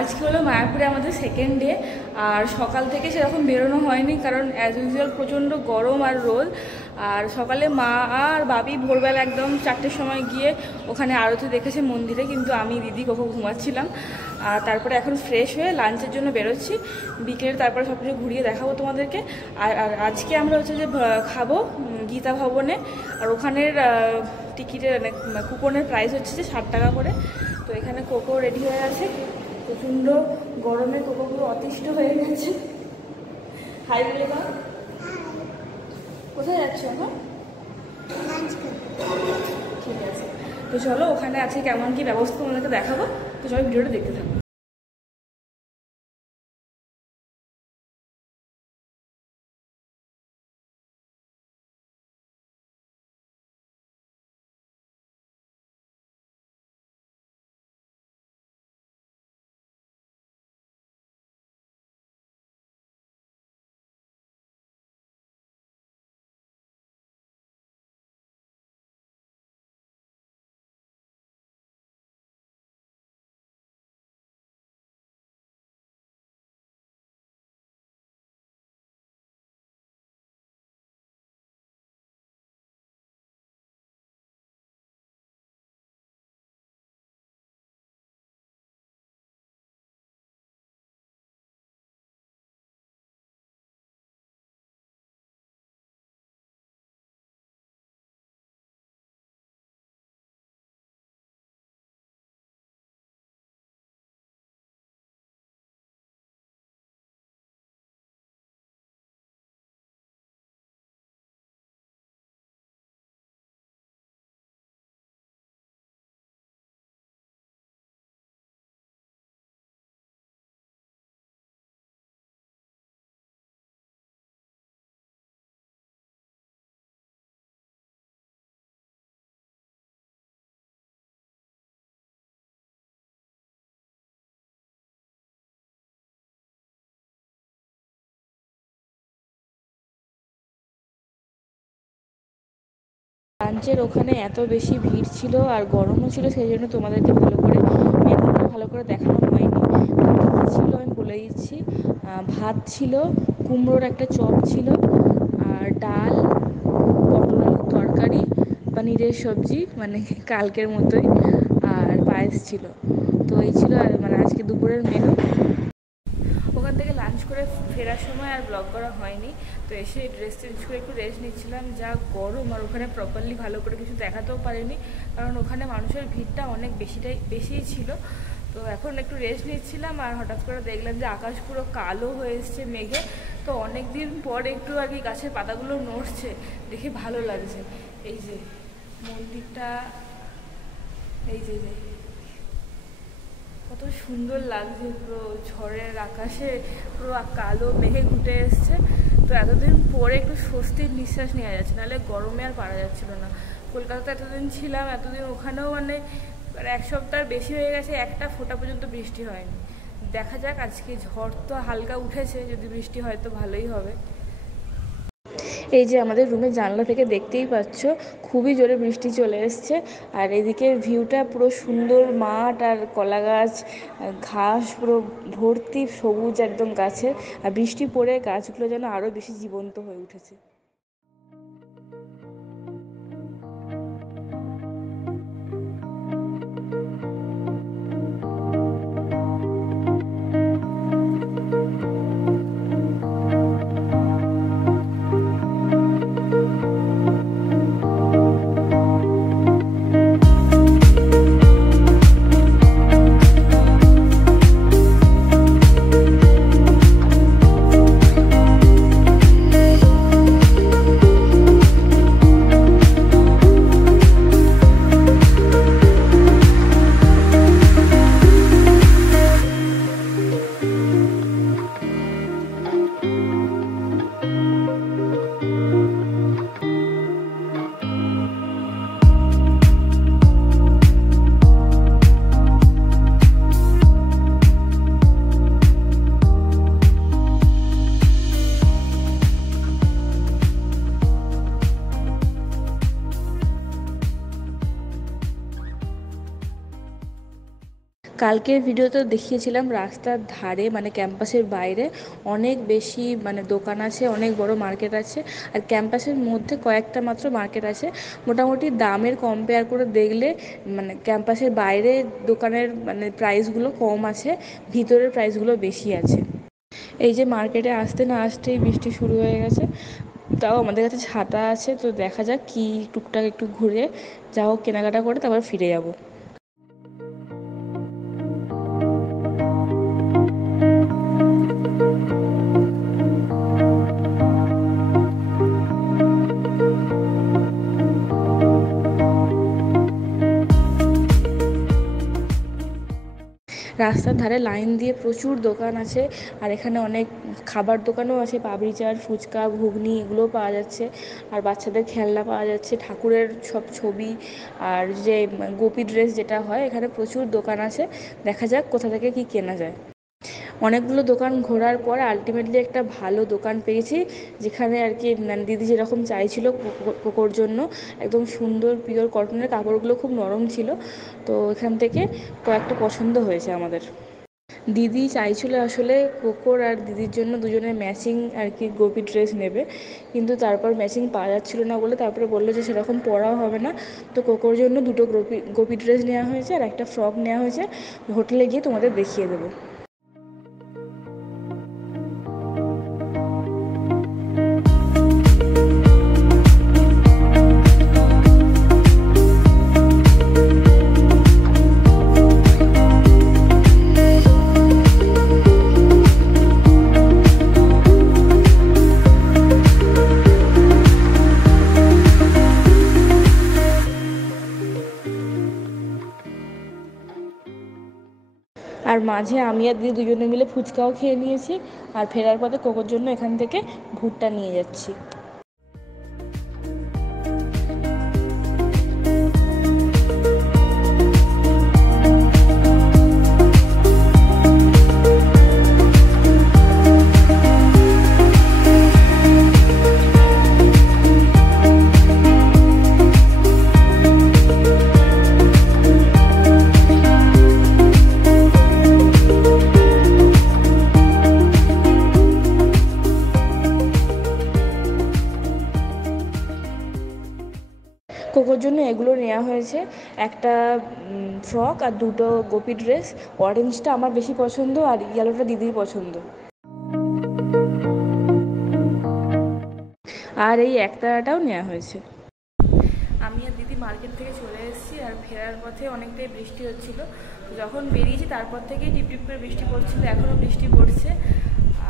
আজকে হলো মায়াপুরে আমাদের সেকেন্ড ডে। আর সকাল থেকে সেরকম বেরোনো হয়নি, কারণ অ্যাজ ইউজুয়াল প্রচণ্ড গরম আর রোদ। আর সকালে মা আর বাবি ভোরবেলা একদম 4টের সময় গিয়ে ওখানে আরতি দেখেছে মন্দিরে, কিন্তু আমি দিদি কোথাও ঘুমাচ্ছিলাম। আর তারপরে এখন ফ্রেশ হয়ে লাঞ্চের জন্য বেরোচ্ছি বিকেলে, তারপরে সব কিছু ঘুরিয়ে দেখাবো তোমাদেরকে। আর আজকে আমরা হচ্ছে যে খাবো গীতা ভবনে। আর ওখানের টিকিটের কুপনের প্রাইস হচ্ছে যে 60 টাকা করে। তো এখানে কোকো রেডি হয়ে আছে, প্রচণ্ড গরমে কোকোগুলো অতিষ্ঠ হয়ে গেছে। হাই বলে দাও। কোথায় যাচ্ছ এখন? ঠিক আছে, তো চলো ওখানে আছে কেমন কি ব্যবস্থা তোমাদেরকে দেখাবো। তো চলো ভিডিওটা দেখতে থাকো। লাঞ্চের ওখানে এত বেশি ভিড় ছিল আর গরমও ছিল, সেই জন্য তোমাদেরকে মেনুটা ভালো করে দেখানো হয়নি। ছিল আমি বলে দিচ্ছি, ভাত ছিল, কুমড়োর একটা চপ ছিল, আর ডাল, পটল আলুর তরকারি, পনিরের সবজি মানে কালকের মতোই, আর পায়েস ছিল। তো এই ছিল মানে আজকে দুপুরের মেনু। ওখান থেকে লাঞ্চ করে ফেরার সময় আর ব্লগ করা হয়নি, তো এসে ড্রেস চেঞ্জ করে একটু রেস্ট নিচ্ছিলাম। যা গরম, আর ওখানে প্রপারলি ভালো করে কিছু দেখাতেও পারিনি, কারণ ওখানে মানুষের ভিড়টা অনেক বেশিই ছিল। তো এখন একটু রেস্ট নিচ্ছিলাম, আর হঠাৎ করে দেখলাম যে আকাশ পুরো কালো হয়ে এসছে মেঘে। তো অনেক দিন পর একটু আর কি গাছের পাতাগুলো নড়ছে, দেখে ভালো লাগছে। এই যে মন্দিরটা, এই যে কত সুন্দর লাগছে, পুরো ঝড়ের আকাশে পুরো কালো মেঘে ঘুটে এসছে। তো এতদিন পরে একটু স্বস্তির নিঃশ্বাস নেওয়া যাচ্ছে, নাহলে গরমে আর পারা যাচ্ছিল না। কলকাতাতে এতদিন ছিলাম, এতদিন ওখানেও মানে 1 সপ্তাহ বেশি হয়ে গেছে, একটা ফোঁটা পর্যন্ত বৃষ্টি হয়নি। দেখা যাক, আজকে ঝড় তো হালকা উঠেছে, যদি বৃষ্টি হয় তো ভালোই হবে। এই যে আমাদের রুমের জানলা থেকে দেখতেই পাচ্ছ খুবই জোরে বৃষ্টি চলে এসছে। আর এদিকে ভিউটা পুরো সুন্দর, মাঠ আর কলা গাছ, ঘাস পুরো ভর্তি সবুজ একদম গাছে। আর বৃষ্টি পড়ে গাছগুলো যেন আরও বেশি জীবন্ত হয়ে উঠেছে। কালকের ভিডিওতে দেখিয়েছিলাম রাস্তার ধারে মানে ক্যাম্পাসের বাইরে অনেক বেশি মানে দোকান আছে, অনেক বড় মার্কেট আছে। আর ক্যাম্পাসের মধ্যে কয়েকটা মাত্র মার্কেট আছে। মোটামুটি দামের কম্পেয়ার করে দেখলে মানে ক্যাম্পাসের বাইরে দোকানের মানে প্রাইসগুলো কম আছে, ভিতরের প্রাইসগুলো বেশি আছে। এই যে মার্কেটে আসতে না আসতেই বৃষ্টি শুরু হয়ে গেছে, তাও আমাদের কাছে ছাতা আছে, তো দেখা যাক কি টুকটাক একটু ঘুরে যা হোক কেনাকাটা করে তারপর ফিরে যাব। রাস্তার ধারে লাইন দিয়ে প্রচুর দোকান আছে, আর এখানে অনেক খাবার দোকানও আছে, পাপড়ি চাট, ফুচকা, ঘুগনি এগুলোও পাওয়া যাচ্ছে। আর বাচ্চাদের খেলনা পাওয়া যাচ্ছে, ঠাকুরের সব ছবি, আর যে গোপী ড্রেস যেটা হয়, এখানে প্রচুর দোকান আছে। দেখা যাক কোথা থেকে কি কেনা যায়। অনেকগুলো দোকান ঘোরার পর আলটিমেটলি একটা ভালো দোকান পেয়েছি, যেখানে আর কি মানে দিদি যেরকম চাইছিল কোকোর জন্য, একদম সুন্দর পিওর কটনের কাপড়গুলো খুব নরম ছিল। তো এখান থেকে কয়েকটা পছন্দ হয়েছে আমাদের। দিদি চাইছিল আসলে কোকোর আর দিদির জন্য দুজনের ম্যাচিং আর কি গোপী ড্রেস নেবে, কিন্তু তারপর ম্যাচিং পাওয়া যাচ্ছিলো না বলে তারপরে বললো যে সেরকম পরাও হবে না। তো কোকোর জন্য দুটো গোপী ড্রেস নেওয়া হয়েছে আর একটা ফ্রক নেওয়া হয়েছে। হোটেলে গিয়ে তোমাদের দেখিয়ে দেবো। আর মাঝে আমি আর দিদি দুজনে মিলে ফুচকাও খেয়ে নিয়েছি। আর ফেরার পথে কোকোর জন্য এখান থেকে ভুট্টা নিয়ে যাচ্ছি। কোকোর জন্য এগুলো নেওয়া হয়েছে, একটা ফ্রক আর দুটো গোপী ড্রেস। অরেঞ্জটা আমার বেশি পছন্দ আর ইয়েলোটা দিদির পছন্দ। আর এই একতারাটাও নেওয়া হয়েছে। আমি আর দিদি মার্কেট থেকে চলে এসেছি, আর ফেরার পথে অনেকটাই বৃষ্টি হচ্ছিল। যখন বেরিয়েছি তারপর থেকেই টিপটিপ করে বৃষ্টি পড়ছিল, এখনও বৃষ্টি পড়ছে।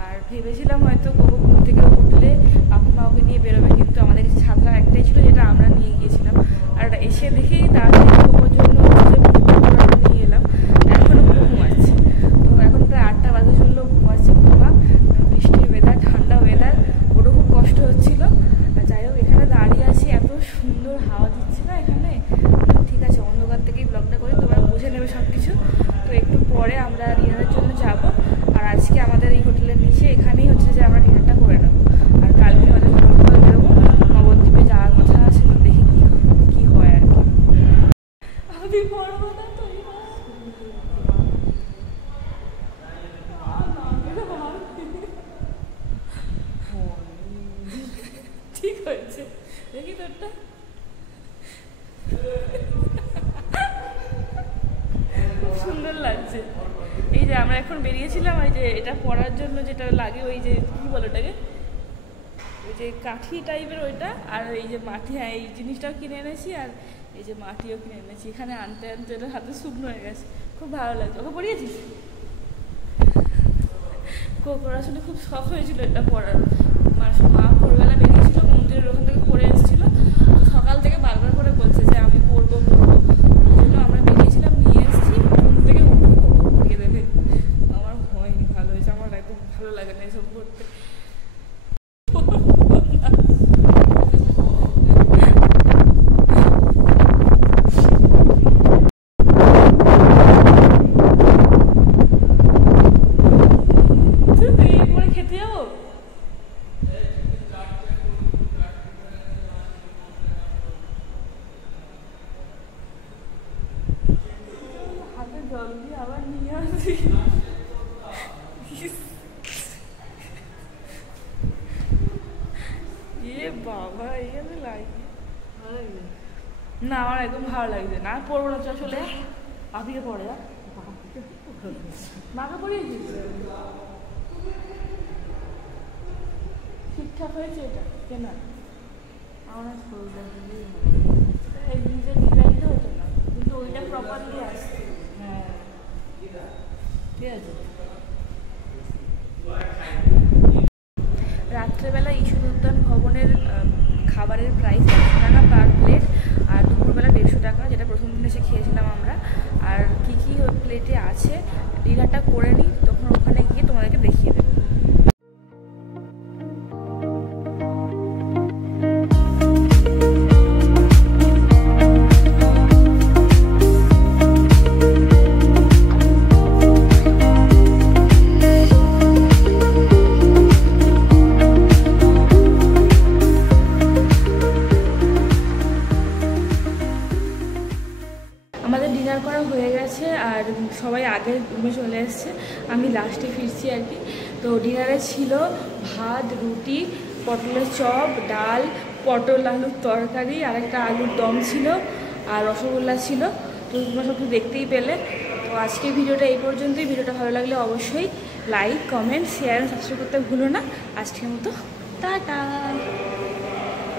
আর ভেবেছিলাম হয়তো কোকো ঘুম থেকে উঠলে বাপু মাকে নিয়ে বেরোবে, কিন্তু আমাদের কাছে ছাতা একটাই ছিল যেটা আমরা নিয়ে গিয়েছিলাম। আর এসে দেখি তাড়াতাড়ি কোকোর জন্য নিয়ে এলাম, এখনও ঘুমাচ্ছে। তো এখন প্রায় 8টা বাজে চললেও ঘুমাচ্ছে বাবা। বৃষ্টির ওয়েদার, ঠান্ডা ওয়েদার, ওরও খুব কষ্ট হচ্ছিল। যাই হোক এখানে দাঁড়িয়ে আছি, এত সুন্দর হাওয়া দিচ্ছে না এখানে। ঠিক আছে, অন্ধকার থেকেই ব্লগটা করি, তোমরা বুঝে নেবে সব কিছু। তো একটু পরে আমরা ডিনারের জন্য যাব, আর আজকে আমাদের এই হোটেলের নিচে এখানেই হচ্ছে যে আমরা ডিনারটা করে নেবো। আর কালকে হয়তো সকালবেলা বেরোবো, নবদ্বীপে যাওয়ার কথা আছে, তো দেখি কি হয় আর কি। আমি পড়বো না তো ঠিক হয়েছে, দেখি তোরটা। খুব সুন্দর লাগছে। এই যে আমরা এখন বেরিয়েছিলাম, ওই যে এটা পরার জন্য যেটা লাগে, ওই যে কী বলো ওটাকে, ওই যে কাঠি টাইপের ওইটা, আর এই যে মাটি, হ্যাঁ এই জিনিসটাও কিনে এনেছি, আর এই যে মাটিও কিনে এনেছি। এখানে আনতে আনতে এটা হাতে শুকনো হয়ে গেছে, খুব ভালো লাগছে। ওকে পরিয়েছিস? কোকোর আসলে খুব শখ হয়েছিল এটা পরার। মা ভোরবেলা বেরিয়েছিল, মন্দিরের ওখান থেকে পরে এসেছিলো, তো সকাল থেকে বারবার করে বলছে যে আমি পরবো পরবো। ওই জন্য আমরা বেরিয়েছিলাম, নিয়ে এসেছি, ঘুম থেকে উঠে কোকো পরিয়ে দেবে। আমার হয়নি, ভালো হয়েছে, আমার একদম ভালো লাগে না এসব করতে। খেতে যাবো, হাতে জল দিয়ে আবার না আমার একদম ভালো লাগছে না, পড়বো না, চলে আপিকে পড়ে মাকে পড়িয়েছিস ঠিকঠাক হয়েছে এটা কেনা আমার এই নিজের ডিজাইনটা হতো না কিন্তু ওইটা প্রপারলি আসছে। হ্যাঁ ঠিক আছে। রাত্রেবেলা ঈশ্বর উদ্যান ভবনের খাবারের প্রাইস 100 টাকা পার প্লেট, আর দুপুরবেলা 150 টাকা, যেটা প্রথম দিন এসে খেয়েছিলাম আমরা। আর কী কী প্লেটে আছে ডিনারটা করে নিই, তখন ওখানে গিয়ে তোমাদেরকে দেখিয়ে দেবো। আমাদের ডিনার করা হয়ে গেছে আর সবাই আগের রুমে চলে এসছে, আমি লাস্টে ফিরছি আর কি। তো ডিনারে ছিল ভাত, রুটি, পটলের চপ, ডাল, পটল আলুর তরকারি, আর একটা আলুর দম ছিল, আর রসগোল্লা ছিল। তো তোমরা সব দেখতেই পেলে। তো আজকের ভিডিওটা এই পর্যন্তই। ভিডিওটা ভালো লাগলে অবশ্যই লাইক, কমেন্ট, শেয়ার, সাবস্ক্রাইব করতে ভুলো না। আজকের মতো টাটা।